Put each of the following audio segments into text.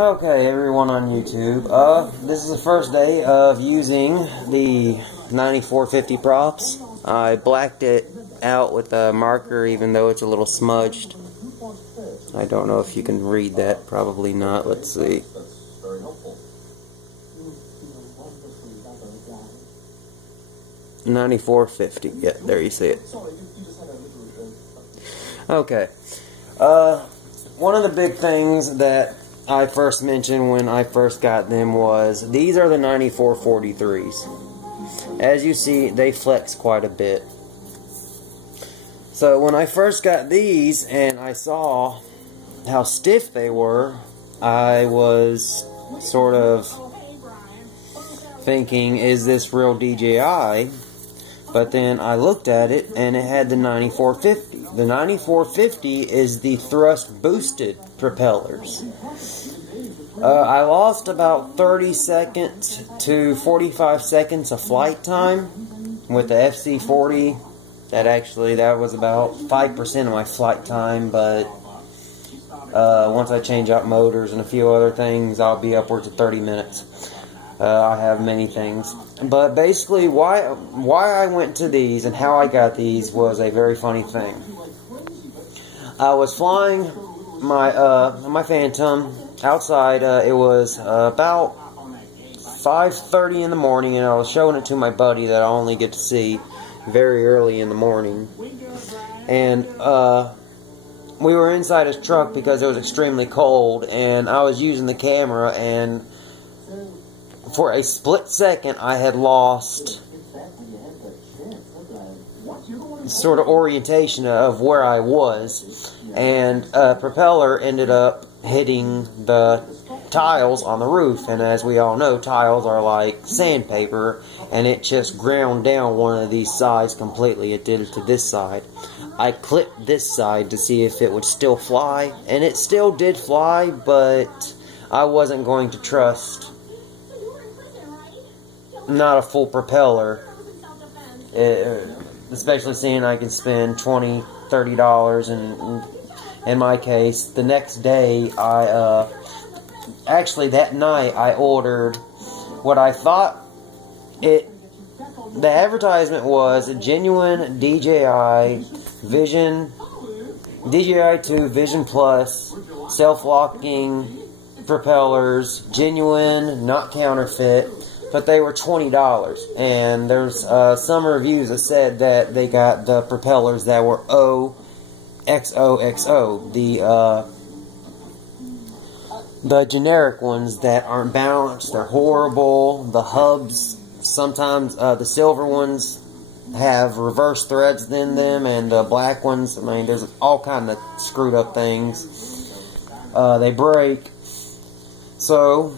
Okay, everyone on YouTube. This is the first day of using the 9450 props. I blacked it out with a marker even though it's a little smudged. I don't know if you can read that. Probably not. Let's see. $94.50. Yeah, there you see it. Okay. One of the big things that I first mentioned when I first got them was these are the 9443s. As you see, they flex quite a bit. So when I first got these and I saw how stiff they were, I was sort of thinking, is this real DJI? But then I looked at it and it had the 9450. The 9450 is the thrust boosted propellers. I lost about 30 seconds to 45 seconds of flight time with the FC40. That was about 5% of my flight time, but once I change out motors and a few other things, I'll be upwards of 30 minutes. I have many things. But basically, why I went to these and how I got these was a very funny thing. I was flying my Phantom outside. It was about 5:30 in the morning, and I was showing it to my buddy that I only get to see very early in the morning. And we were inside his truck because it was extremely cold, and I was using the camera, and for a split second I had lost sort of orientation of where I was, and a propeller ended up hitting the tiles on the roof, and as we all know, tiles are like sandpaper, and it just ground down one of these sides completely. It did it to this side. I clipped this side to see if it would still fly, and it still did fly, but I wasn't going to trust not a full propeller, especially seeing I can spend $20, $30, and in my case, the next day, actually that night, I ordered what I thought the advertisement was a genuine DJI Vision, DJI 2 Vision Plus, self-locking propellers, genuine, not counterfeit, but they were $20, and there's some reviews that said that they got the propellers that were XOXO, the generic ones that aren't balanced. They're horrible. The hubs, sometimes the silver ones have reverse threads in them, and the black ones, I mean, there's all kind of screwed up things. They break. So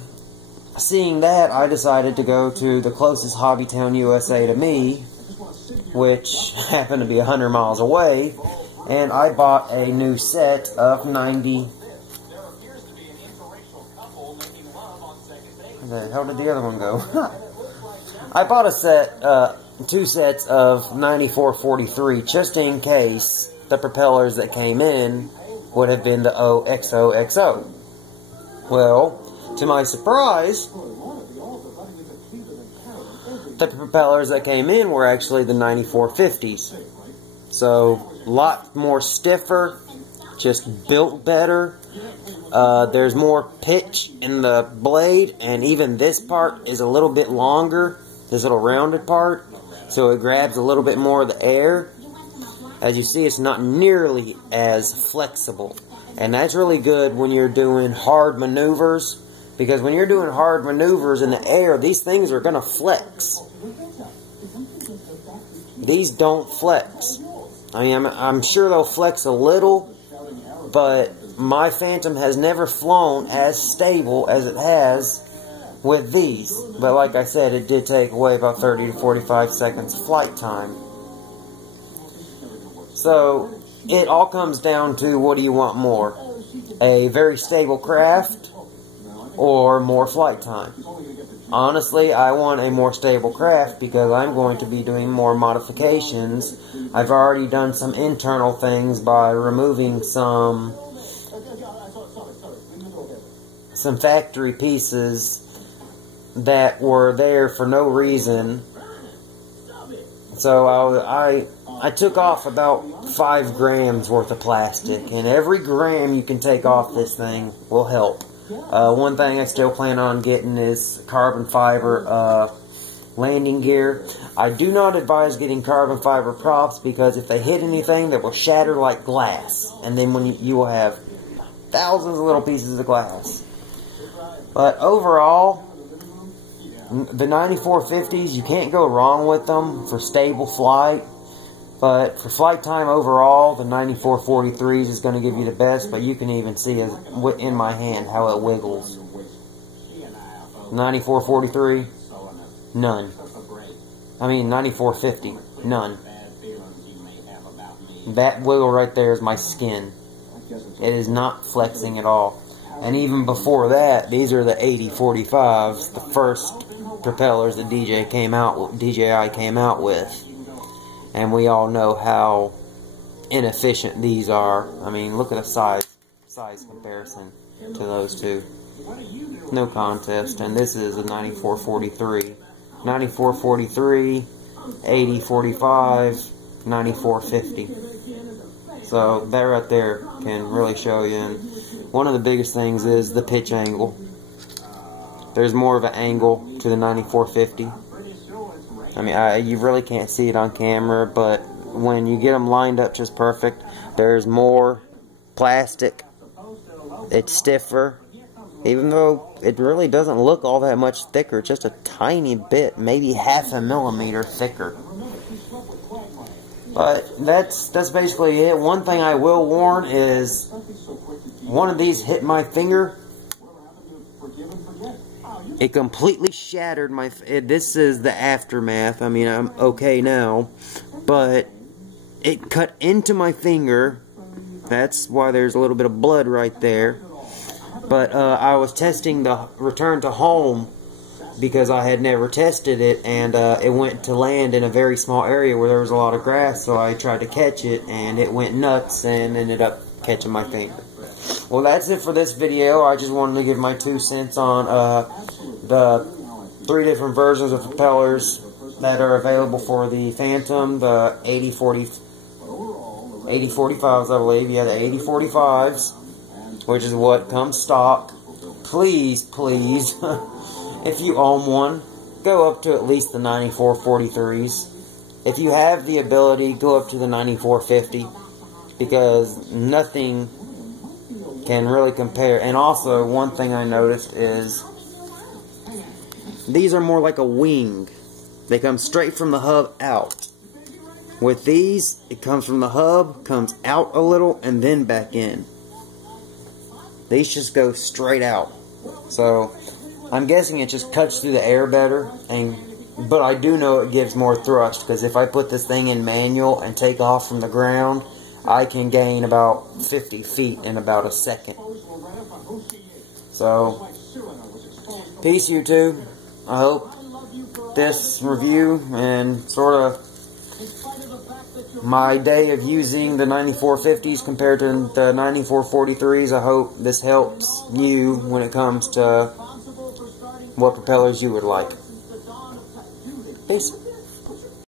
seeing that, I decided to go to the closest hobby town USA to me, which happened to be 100 miles away, and I bought a new set of 90. Where the hell did the other one go? I bought a set, 2 sets of 9443 just in case the propellers that came in would have been the XOXO. Well, to my surprise, the propellers that came in were actually the 9450s. So, a lot more stiffer, just built better. There's more pitch in the blade, and even this part is a little bit longer, this little rounded part, so it grabs a little bit more of the air. As you see, it's not nearly as flexible, and that's really good when you're doing hard maneuvers, because when you're doing hard maneuvers in the air, these things are going to flex. These don't flex. I mean, I'm sure they'll flex a little, but my Phantom has never flown as stable as it has with these. But like I said, it did take away about 30 to 45 seconds of flight time. So, it all comes down to, what do you want more? A very stable craft or more flight time? Honestly, I want a more stable craft because I'm going to be doing more modifications. I've already done some internal things by removing some some factory pieces that were there for no reason. So I took off about 5 grams worth of plastic, and every gram you can take off this thing will help. One thing I still plan on getting is carbon fiber landing gear. I do not advise getting carbon fiber props, because if they hit anything, they will shatter like glass, and then when you will have thousands of little pieces of glass. But overall, the 9450s, you can't go wrong with them for stable flight. But for flight time overall, the 9443s is going to give you the best. But you can even see in my hand how it wiggles. 9443, none. I mean 9450, none. That wiggle right there is my skin. It is not flexing at all. And even before that, these are the 8045s, the first propellers that DJI came out with. And we all know how inefficient these are. I mean, look at the size comparison to those two. No contest. And this is a 9443. 9443, 8045, 9450. So that right there can really show you. And one of the biggest things is the pitch angle. There's more of an angle to the 9450. I mean, you really can't see it on camera, but when you get them lined up just perfect, there's more plastic. It's stiffer, even though it really doesn't look all that much thicker, just a tiny bit, maybe half a millimeter thicker. But that's basically it. One thing I will warn is, one of these hit my finger. It completely shattered my... This is the aftermath. I mean, I'm okay now. But it cut into my finger. That's why there's a little bit of blood right there. But I was testing the return to home, because I had never tested it. And it went to land in a very small area where there was a lot of grass. So I tried to catch it, and it went nuts and ended up catching my finger. Well, that's it for this video. I just wanted to give my 2 cents on the 3 different versions of propellers that are available for the Phantom, the 8045s, I believe. Yeah, the 8045s, which is what comes stock. Please, please, if you own one, go up to at least the 9443s. If you have the ability, go up to the 9450, because nothing can really compare. And also, one thing I noticed is these are more like a wing. They come straight from the hub out. With these, it comes from the hub, comes out a little, and then back in. These just go straight out. So I'm guessing it just cuts through the air better. But I do know it gives more thrust, because if I put this thing in manual and take off from the ground, I can gain about 50 feet in about a second. So, peace, YouTube. I hope this review and sort of my day of using the 9450s compared to the 9443s, I hope this helps you when it comes to what propellers you would like. Peace.